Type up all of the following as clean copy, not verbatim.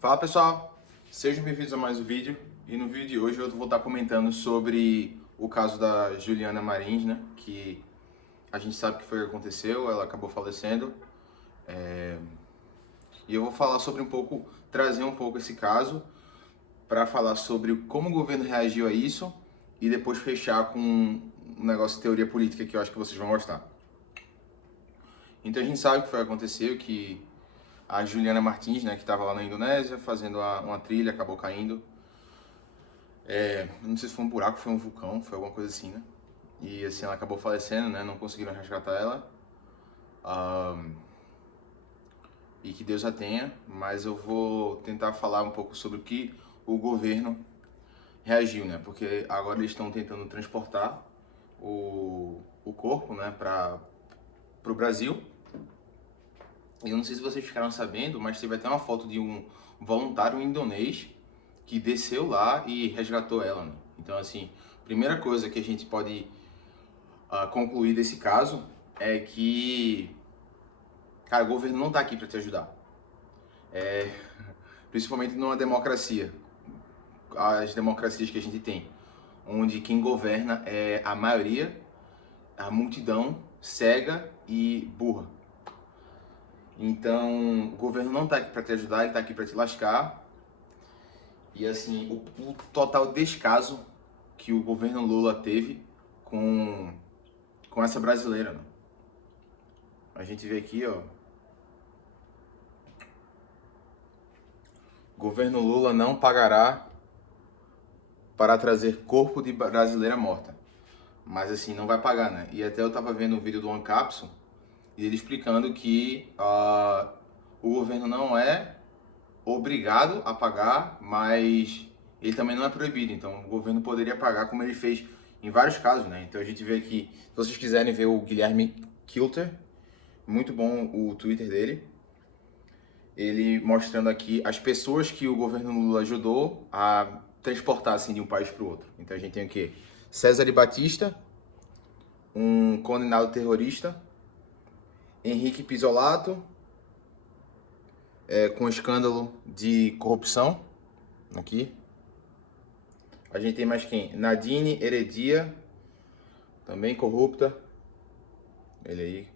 Fala pessoal, sejam bem-vindos a mais um vídeo e no vídeo de hoje eu vou estar comentando sobre o caso da Juliana Marins, né, que a gente sabe que foi o que aconteceu, ela acabou falecendo e eu vou falar sobre trazer um pouco esse caso para falar sobre como o governo reagiu a isso e depois fechar com um negócio de teoria política que eu acho que vocês vão gostar. Então a gente sabe o que foi que aconteceu, que a Juliana Martins, né, que estava lá na Indonésia fazendo uma trilha, acabou caindo. Não sei se foi um buraco, foi um vulcão, foi alguma coisa assim, né? E assim, ela acabou falecendo, né? Não conseguiram resgatar ela. E que Deus a tenha, mas eu vou tentar falar um pouco sobre o que o governo reagiu, né? Porque agora eles estão tentando transportar o corpo, né, para o Brasil. E eu não sei se vocês ficaram sabendo, mas teve até uma foto de um voluntário indonês que desceu lá e resgatou ela, né? Então, assim, primeira coisa que a gente pode concluir desse caso é que, cara, o governo não tá aqui para te ajudar. Principalmente numa democracia, as democracias que a gente tem, onde quem governa é a maioria, a multidão cega e burra. Então, o governo não tá aqui para te ajudar, ele tá aqui para te lascar. E assim, o total descaso que o governo Lula teve com essa brasileira, né? A gente vê aqui, ó. Governo Lula não pagará para trazer corpo de brasileira morta. Mas assim, não vai pagar, né? E até eu tava vendo um vídeo do Ancapso e ele explicando que o governo não é obrigado a pagar, mas ele também não é proibido. Então o governo poderia pagar como ele fez em vários casos, né? Então a gente vê aqui, se vocês quiserem ver o Guilherme Kilter, muito bom o Twitter dele, ele mostrando aqui as pessoas que o governo Lula ajudou a transportar assim de um país para o outro. Então a gente tem o quê? César Batista, um condenado terrorista, Henrique Pisolato, com escândalo de corrupção, aqui. A gente tem mais quem? Nadine Heredia, também corrupta, ele aí.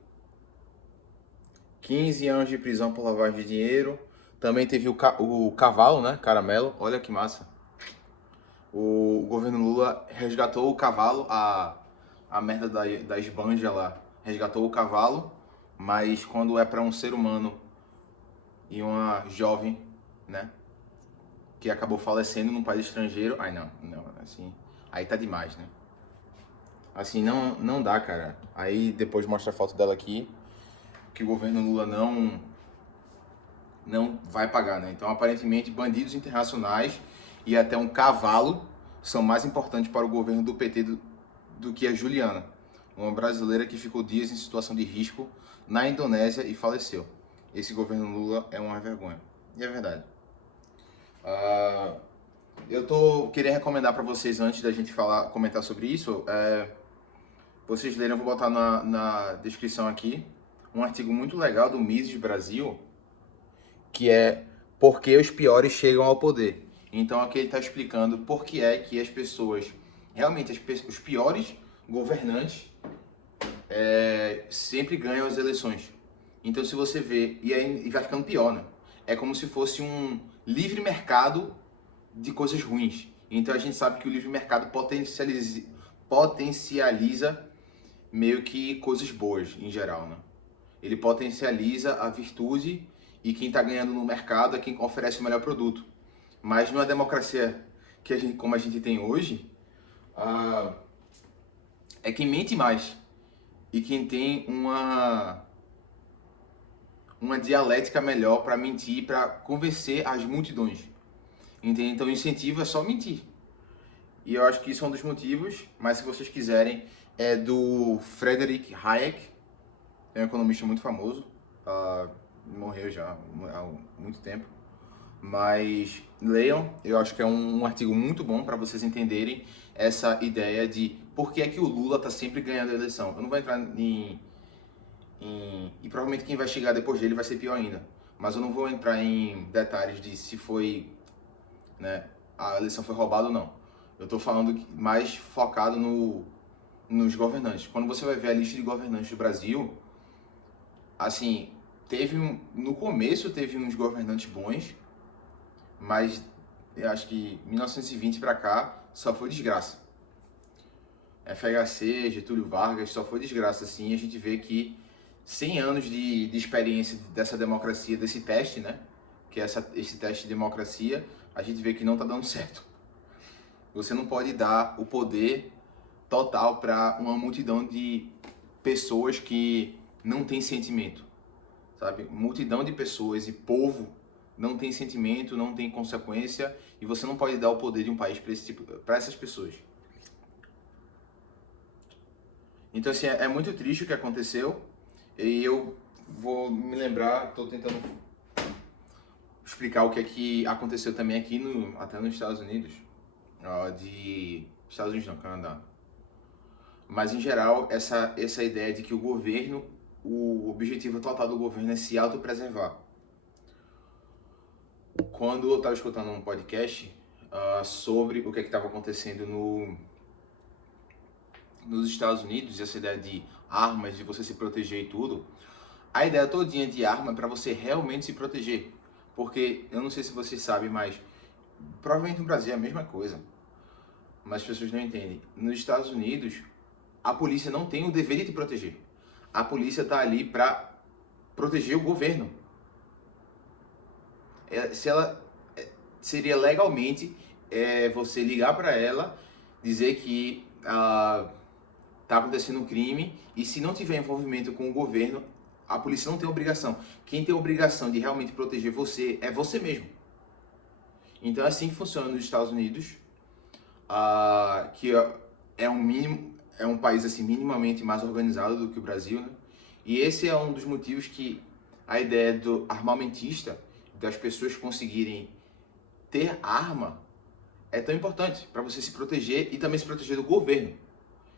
15 anos de prisão por lavagem de dinheiro. Também teve o cavalo, né? Caramelo, olha que massa. O governo Lula resgatou o cavalo, a merda da esbanja lá, resgatou o cavalo, mas quando é para um ser humano e uma jovem, né, que acabou falecendo num país estrangeiro, aí não, assim, aí tá demais, né? Assim, não dá, cara. Aí depois mostra a foto dela aqui, que o governo Lula não vai pagar, né? Então, aparentemente, bandidos internacionais e até um cavalo são mais importantes para o governo do PT do que a Juliana, uma brasileira que ficou dias em situação de risco na Indonésia e faleceu. Esse governo Lula é uma vergonha. E é verdade. Queria recomendar para vocês, antes da gente comentar sobre isso, vocês lerem, eu vou botar na descrição aqui, um artigo muito legal do Mises Brasil, que é Por que os piores chegam ao poder. Então aqui ele está explicando por que é que as pessoas, realmente os piores governantes sempre ganham as eleições. Então se você vê, e vai ficando pior, né? É como se fosse um livre mercado de coisas ruins. Então a gente sabe que o livre mercado potencializa meio que coisas boas em geral, né? Ele potencializa a virtude e quem está ganhando no mercado é quem oferece o melhor produto. Mas numa democracia como a gente tem hoje, é quem mente mais e quem tem uma dialética melhor para mentir, para convencer as multidões. Entende? Então o incentivo é só mentir. E eu acho que isso é um dos motivos, mas se vocês quiserem, é do Frederick Hayek, é um economista muito famoso, morreu já há muito tempo, mas leiam, eu acho que é um artigo muito bom para vocês entenderem essa ideia de por que é que o Lula está sempre ganhando a eleição. Eu não vou entrar e provavelmente quem vai chegar depois dele vai ser pior ainda, mas eu não vou entrar em detalhes de se foi, né, a eleição foi roubada ou não. Eu estou falando mais focado nos governantes. Quando você vai ver a lista de governantes do Brasil, assim, no começo teve uns governantes bons, mas eu acho que 1920 para cá só foi desgraça. FHC, Getúlio Vargas, só foi desgraça, assim. A gente vê que 100 anos de experiência dessa democracia, desse teste, né? Que é esse teste de democracia, a gente vê que não tá dando certo. Você não pode dar o poder total para uma multidão de pessoas que não tem sentimento, sabe? Multidão de pessoas e povo não tem sentimento, não tem consequência, e você não pode dar o poder de um país para essas pessoas. Então, assim, é muito triste o que aconteceu, e eu vou me lembrar, estou tentando explicar o que é que aconteceu também aqui, até nos Estados Unidos, Estados Unidos não, Canadá. Mas, em geral, essa ideia de que o objetivo total do governo é se autopreservar. Quando eu estava escutando um podcast sobre o que estava acontecendo nos Estados Unidos, essa ideia de armas, de você se proteger e tudo, a ideia todinha de arma é para você realmente se proteger. Porque, eu não sei se vocês sabem, mas provavelmente no Brasil é a mesma coisa, mas as pessoas não entendem. Nos Estados Unidos, a polícia não tem o dever de te proteger. A polícia está ali para proteger o governo. Seria legalmente você ligar para ela, dizer que está acontecendo um crime, e se não tiver envolvimento com o governo, a polícia não tem obrigação. Quem tem a obrigação de realmente proteger você é você mesmo. Então é assim que funciona nos Estados Unidos, que é um país assim minimamente mais organizado do que o Brasil, né? E esse é um dos motivos que a ideia do armamentista, das pessoas conseguirem ter arma, é tão importante para você se proteger e também se proteger do governo,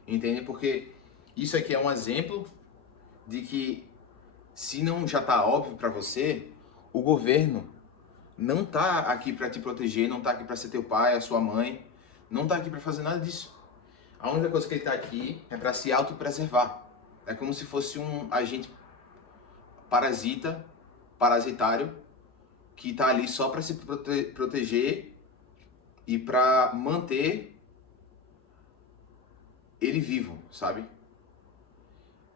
entende? Porque isso aqui é um exemplo de que, se não já está óbvio para você, o governo não está aqui para te proteger, não está aqui para ser teu pai, a sua mãe, não está aqui para fazer nada disso. A única coisa que ele está aqui é para se autopreservar. É como se fosse um agente parasitário, que está ali só para se proteger e para manter ele vivo, sabe?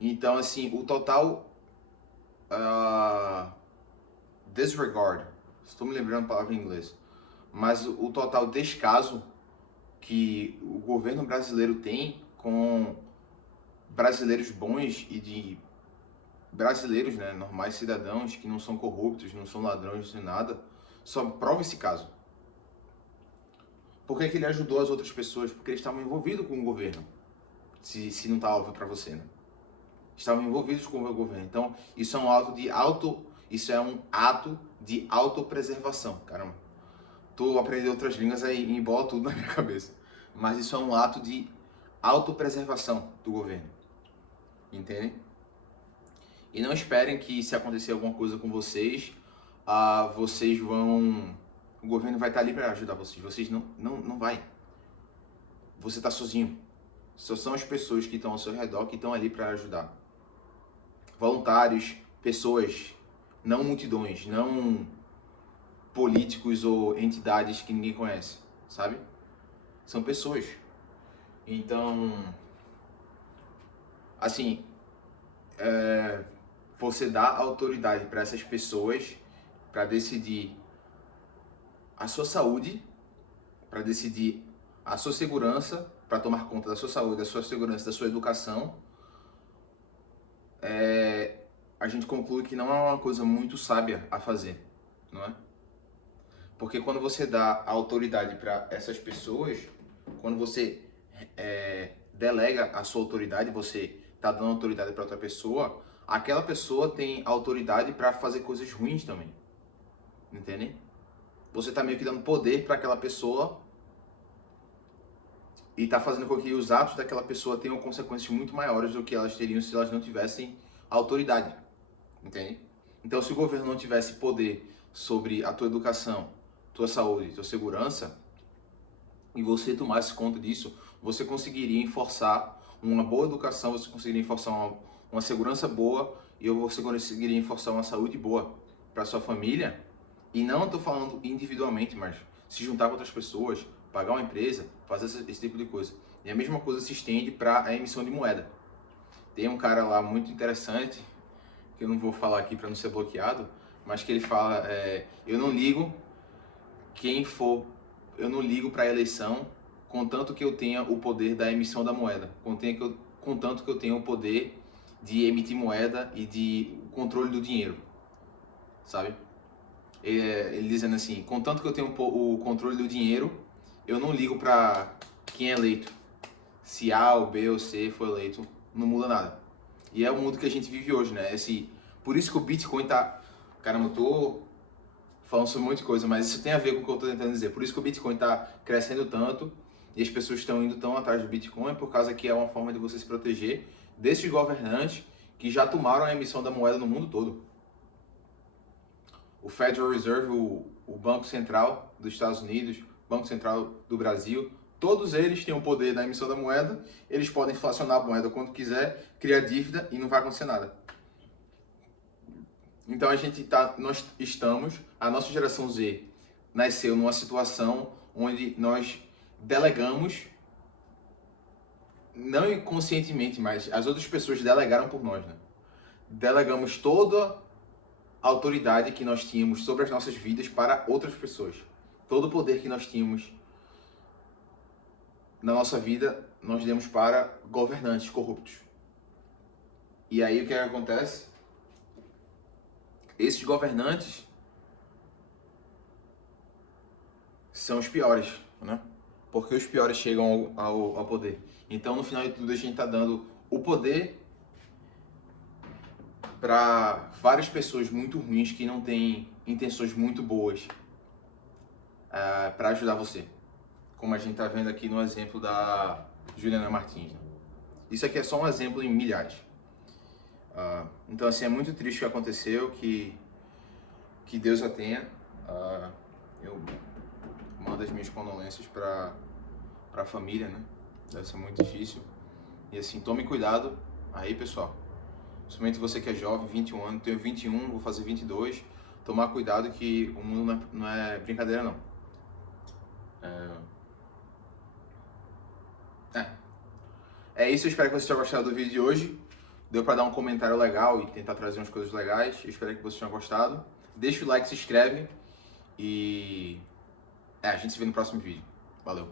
Então, assim, o total disregard, estou me lembrando a palavra em inglês, mas o total descaso que o governo brasileiro tem com brasileiros bons e de brasileiros, né, normais cidadãos que não são corruptos, não são ladrões nem nada, só prova esse caso. Por que ele ajudou as outras pessoas? Porque eles estavam envolvidos com o governo. Se não está óbvio para você, né? Estavam envolvidos com o governo. Então, isso é um ato de autopreservação. Caramba, tô aprendendo outras línguas aí, embola tudo na minha cabeça. Mas isso é um ato de autopreservação do governo. Entende? E não esperem que, se acontecer alguma coisa com vocês, o governo vai estar ali para ajudar vocês. Vocês não vai. Você está sozinho. Só são as pessoas que estão ao seu redor que estão ali para ajudar. Voluntários, pessoas, não multidões, não políticos ou entidades que ninguém conhece, sabe? São pessoas. Então, assim, você dá autoridade para essas pessoas para decidir a sua saúde, para decidir a sua segurança, para tomar conta da sua saúde, da sua segurança, da sua educação. A gente conclui que não é uma coisa muito sábia a fazer, não é? Porque quando você dá autoridade para essas pessoas, quando você delega a sua autoridade, você está dando autoridade para outra pessoa, aquela pessoa tem autoridade para fazer coisas ruins também, entende? Você está meio que dando poder para aquela pessoa e está fazendo com que os atos daquela pessoa tenham consequências muito maiores do que elas teriam se elas não tivessem autoridade, entende? Então, se o governo não tivesse poder sobre a tua educação, tua saúde, tua segurança, e você tomasse conta disso, você conseguiria enforçar uma boa educação, você conseguiria enforçar uma segurança boa e você conseguiria enforçar uma saúde boa para sua família. E não estou falando individualmente, mas se juntar com outras pessoas, pagar uma empresa, fazer esse tipo de coisa. E a mesma coisa se estende para a emissão de moeda. Tem um cara lá muito interessante, que eu não vou falar aqui para não ser bloqueado, mas que ele fala, eu não ligo quem for, eu não ligo para a eleição, contanto que eu tenha o poder da emissão da moeda, contanto que eu tenha o poder de emitir moeda e de controle do dinheiro, sabe? Ele dizendo assim, contanto que eu tenho o controle do dinheiro, eu não ligo para quem é eleito. Se A, ou B, ou C for eleito, não muda nada. E é o mundo que a gente vive hoje, né? Por isso que o Bitcoin tá... Caramba, eu tô falando sobre muita coisa, mas isso tem a ver com o que eu tô tentando dizer. Por isso que o Bitcoin tá crescendo tanto e as pessoas estão indo tão atrás do Bitcoin, por causa que é uma forma de você se proteger desses governantes que já tomaram a emissão da moeda no mundo todo. O Federal Reserve, o Banco Central dos Estados Unidos, Banco Central do Brasil, todos eles têm o poder da emissão da moeda, eles podem inflacionar a moeda quando quiser, criar dívida e não vai acontecer nada. Então a nossa geração Z nasceu numa situação onde nós delegamos, não inconscientemente, mas as outras pessoas delegaram por nós, né? Delegamos toda a autoridade que nós tínhamos sobre as nossas vidas para outras pessoas. Todo o poder que nós tínhamos na nossa vida, nós demos para governantes corruptos. E aí o que acontece? Esses governantes são os piores, né? Porque os piores chegam ao poder. Então, no final de tudo, a gente está dando o poder para várias pessoas muito ruins que não têm intenções muito boas para ajudar você. Como a gente está vendo aqui no exemplo da Juliana Martins. Né? Isso aqui é só um exemplo em milhares. Então, assim, é muito triste o que aconteceu, que Deus a tenha. Eu mando as minhas condolências para a família, né? Deve ser muito difícil. E assim, tome cuidado aí, pessoal. Principalmente você que é jovem, 21 anos, tenho 21, vou fazer 22. Tomar cuidado que o mundo não é brincadeira, não. É isso, eu espero que você tenha gostado do vídeo de hoje. Deu pra dar um comentário legal e tentar trazer umas coisas legais. Eu espero que você tenha gostado. Deixa o like, se inscreve e... a gente se vê no próximo vídeo. Valeu!